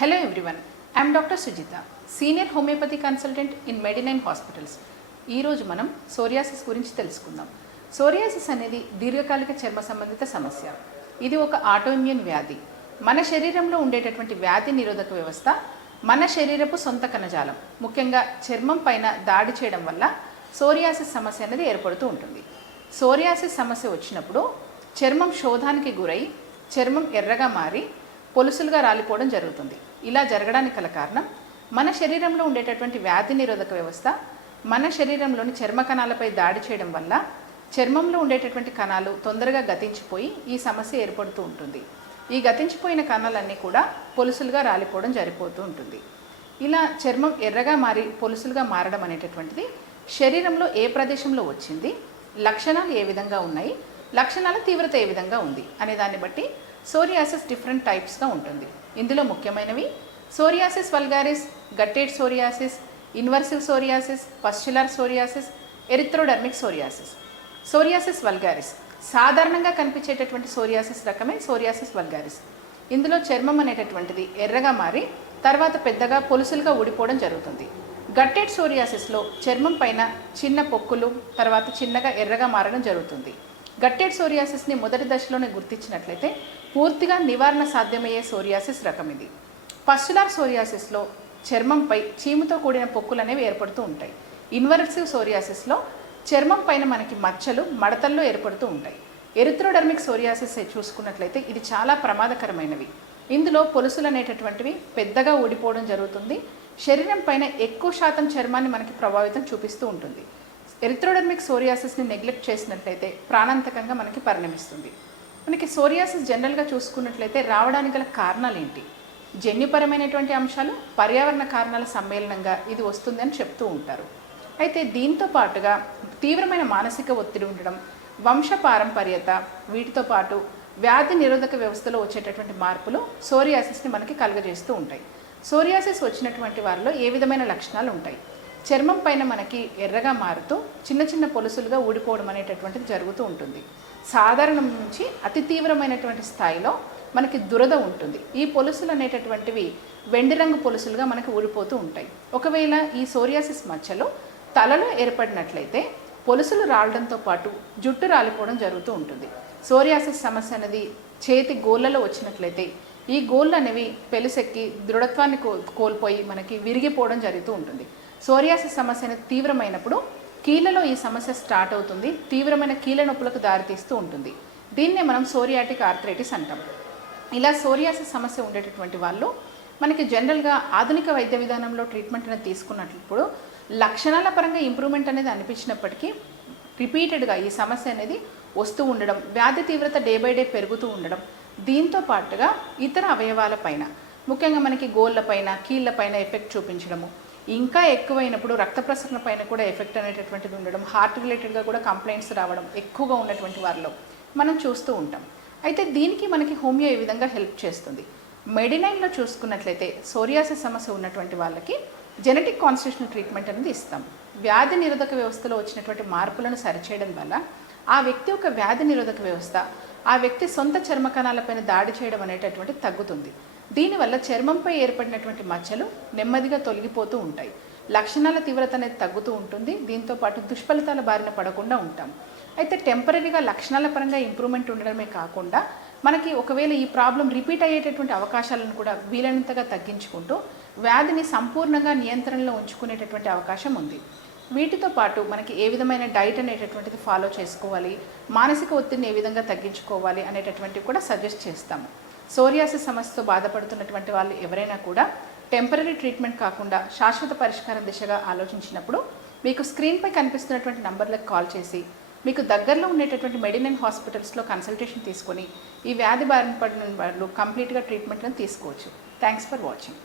Hello everyone I'm doctor Sujitha senior homeopathy consultant in Medinine hospitals ఈరోజు మనం psoriasis గురించి తెలుసుకుందాం. సోరియాసిస్ అనేది దీర్ఘకాలిక చర్మ సంబంధిత సమస్య. ఇది ఒక ఆటోఇమ్యూన్ వ్యాధి. మన శరీరంలో ఉండేటటువంటి వ్యాధి నిరోధక వ్యవస్థ మన శరీరపు సొంత కణజాలం ముఖ్యంగా చర్మం పైన దాడి చేయడం వల్ల సోరియాసిస్ సమస్య అనేది ఏర్పడుతూ ఉంటుంది. సోరియాసిస్ సమస్య వచ్చినప్పుడు చర్మం శోధానికి గురై చర్మం ఎర్రగా మారి పొలుసులుగా రాలిపోవడం జరుగుతుంది. ఇలా జరగడానికి గల కారణం మన శరీరంలో ఉండేటటువంటి వ్యాధి నిరోధక వ్యవస్థ మన శరీరంలోని చర్మ కణాలపై దాడి చేయడం వల్ల చర్మంలో ఉండేటటువంటి కణాలు తొందరగా గతించిపోయి ఈ సమస్య ఏర్పడుతూ ఉంటుంది. ఈ గతించిపోయిన కణాలన్నీ కూడా పొలుసులుగా రాలిపోవడం జరిపోతూ ఉంటుంది. ఇలా చర్మం ఎర్రగా మారి పొలుసులుగా మారడం అనేటటువంటిది శరీరంలో ఏ ప్రదేశంలో వచ్చింది లక్షణాలు ఏ విధంగా ఉన్నాయి లక్షణాల తీవ్రత ఏ విధంగా ఉంది అనే దాన్ని బట్టి సోరియాసిస్ డిఫరెంట్ టైప్స్గా ఉంటుంది. ఇందులో ముఖ్యమైనవి psoriasis vulgaris guttate psoriasis inversive psoriasis pustular psoriasis erythrodermic psoriasis. Psoriasis vulgaris సాధారణంగా కనిపించేటటువంటి సోరియాసిస్ రకమే సోరియాసిస్ వల్గారిస్. ఇందులో చర్మం అనేటటువంటిది ఎర్రగా మారి తర్వాత పెద్దగా పొలుసులుగా ఊడిపోవడం జరుగుతుంది. గట్టెడ్ సోరియాసిస్లో చర్మం పైన చిన్న పొక్కులు తర్వాత చిన్నగా ఎర్రగా మారడం జరుగుతుంది. గట్టెడ్ సోరియాసిస్ని మొదటి దశలోనే గుర్తించినట్లయితే పూర్తిగా నివారణ సాధ్యమయ్యే సోరియాసిస్ రకం ఇది. పస్టులార్ సోరియాసిస్లో చర్మంపై చీముతో కూడిన పొక్కులు అనేవి ఏర్పడుతూ ఉంటాయి. ఇన్వర్సివ్ సోరియాసిస్లో చర్మం పైన మనకి మచ్చలు మడతల్లో ఏర్పడుతూ ఉంటాయి. ఎరిథ్రోడర్మిక్ సోరియాసిస్ చూసుకున్నట్లయితే ఇది చాలా ప్రమాదకరమైనవి. ఇందులో పొలుసులు అనేటటువంటివి పెద్దగా ఊడిపోవడం జరుగుతుంది. శరీరం పైన ఎక్కువ శాతం చర్మాన్ని మనకి ప్రభావితం చూపిస్తూ ఉంటుంది. ఎరిథ్రోడర్మిక్ సోరియాసిస్ని నెగ్లెక్ట్ చేసినట్లయితే ప్రాణాంతకంగా మనకి పరిణమిస్తుంది. మనకి సోరియాసిస్ జనరల్గా చూసుకున్నట్లయితే రావడానికి గల కారణాలు ఏంటి జన్యుపరమైనటువంటి అంశాలు పర్యావరణ కారణాల సమ్మేళనంగా ఇది వస్తుందని చెప్తూ ఉంటారు. అయితే దీంతో పాటుగా తీవ్రమైన మానసిక ఒత్తిడి ఉండడం వంశ పారంపర్యత వీటితో పాటు వ్యాధి నిరోధక వ్యవస్థలో వచ్చేటటువంటి మార్పులు సోరియాసిస్ని మనకి కలుగజేస్తూ ఉంటాయి. సోరియాసిస్ వచ్చినటువంటి వారిలో ఏ విధమైన లక్షణాలు ఉంటాయి? చర్మం పైన మనకి ఎర్రగా మారుతూ చిన్న చిన్న పొలుసులుగా ఊడిపోవడం అనేటటువంటిది జరుగుతూ ఉంటుంది. సాధారణం నుంచి అతి తీవ్రమైనటువంటి స్థాయిలో మనకి దురద ఉంటుంది. ఈ పొలుసులు అనేటటువంటివి వెండి రంగు పొలుసులుగా మనకి ఊడిపోతూ ఉంటాయి. ఒకవేళ ఈ సోరియాసిస్ మచ్చలు తలలో ఏర్పడినట్లయితే పొలుసులు రాలడంతో పాటు జుట్టు రాలిపోవడం జరుగుతూ ఉంటుంది. సోరియాసిస్ సమస్య అనేది చేతి గోళ్ళలో వచ్చినట్లయితే ఈ గోళ్ళు అనేవి పెలుసెక్కి దృఢత్వాన్ని కో కోల్పోయి మనకి విరిగిపోవడం జరుగుతూ ఉంటుంది. సోరియాసిస్ సమస్య అనేది తీవ్రమైనప్పుడు కీళ్ళలో ఈ సమస్య స్టార్ట్ అవుతుంది. తీవ్రమైన కీళ్ళ నొప్పులకు దారితీస్తూ ఉంటుంది. దీన్నే మనం సోరియాటిక్ ఆర్థరైటిస్ అంటాం. ఇలా సోరియాసిస్ సమస్య ఉండేటటువంటి వాళ్ళు మనకి జనరల్గా ఆధునిక వైద్య విధానంలో ట్రీట్మెంట్ అనేది తీసుకున్నప్పుడు లక్షణాల పరంగా ఇంప్రూవ్మెంట్ అనేది అనిపించినప్పటికీ రిపీటెడ్గా ఈ సమస్య అనేది వస్తూ ఉండడం వ్యాధి తీవ్రత డే బై డే పెరుగుతూ ఉండడం దీంతో పాటుగా ఇతర అవయవాలపైన ముఖ్యంగా మనకి గోళ్ళ పైన ఎఫెక్ట్ చూపించడము. ఇంకా ఎక్కువైనప్పుడు రక్త ప్రసరణ పైన కూడా ఎఫెక్ట్ అనేటటువంటిది ఉండడం హార్ట్ రిలేటెడ్గా కూడా కంప్లైంట్స్ రావడం ఎక్కువగా ఉన్నటువంటి వారిలో మనం చూస్తూ ఉంటాం. అయితే దీనికి మనకి హోమియో ఈ విధంగా హెల్ప్ చేస్తుంది? మెడినైన్లో చూసుకున్నట్లయితే సోరియాసిస్ సమస్య ఉన్నటువంటి వాళ్ళకి జెనెటిక్ కాన్స్టిట్యూషనల్ ట్రీట్మెంట్ అనేది ఇస్తాం. వ్యాధి నిరోధక వ్యవస్థలో వచ్చినటువంటి మార్పులను సరిచేయడం వల్ల ఆ వ్యక్తి యొక్క వ్యాధి నిరోధక వ్యవస్థ ఆ వ్యక్తి సొంత చర్మ కణాలపైన దాడి చేయడం అనేటటువంటి తగ్గుతుంది. దీనివల్ల చర్మంపై ఏర్పడినటువంటి మచ్చలు నెమ్మదిగా తొలగిపోతూ ఉంటాయి. లక్షణాల తీవ్రత అనేది తగ్గుతూ ఉంటుంది. దీంతో పాటు దుష్ఫలితాల బారిన పడకుండా ఉంటాం. అయితే టెంపరీగా లక్షణాల పరంగా ఇంప్రూవ్మెంట్ ఉండడమే కాకుండా మనకి ఒకవేళ ఈ ప్రాబ్లం రిపీట్ అయ్యేటటువంటి అవకాశాలను కూడా వీలైనంతగా తగ్గించుకుంటూ వ్యాధిని సంపూర్ణంగా నియంత్రణలో ఉంచుకునేటటువంటి అవకాశం ఉంది. వీటితో పాటు మనకి ఏ విధమైన డైట్ అనేటటువంటిది ఫాలో చేసుకోవాలి మానసిక ఒత్తిడిని ఏ విధంగా తగ్గించుకోవాలి అనేటటువంటివి కూడా సజెస్ట్ చేస్తాము. సోరియాసిస్ సమస్యతో బాధపడుతున్నటువంటి వాళ్ళు ఎవరైనా కూడా టెంపరీ ట్రీట్మెంట్ కాకుండా శాశ్వత పరిష్కారం దిశగా ఆలోచించినప్పుడు మీకు స్క్రీన్పై కనిపిస్తున్నటువంటి నంబర్లకు కాల్ చేసి మీకు దగ్గరలో ఉండేటటువంటి మెడినైన్ హాస్పిటల్స్లో కన్సల్టేషన్ తీసుకొని ఈ వ్యాధి బారిన పడిన వాళ్ళు కంప్లీట్గా ట్రీట్మెంట్లను తీసుకోవచ్చు. Thanks for watching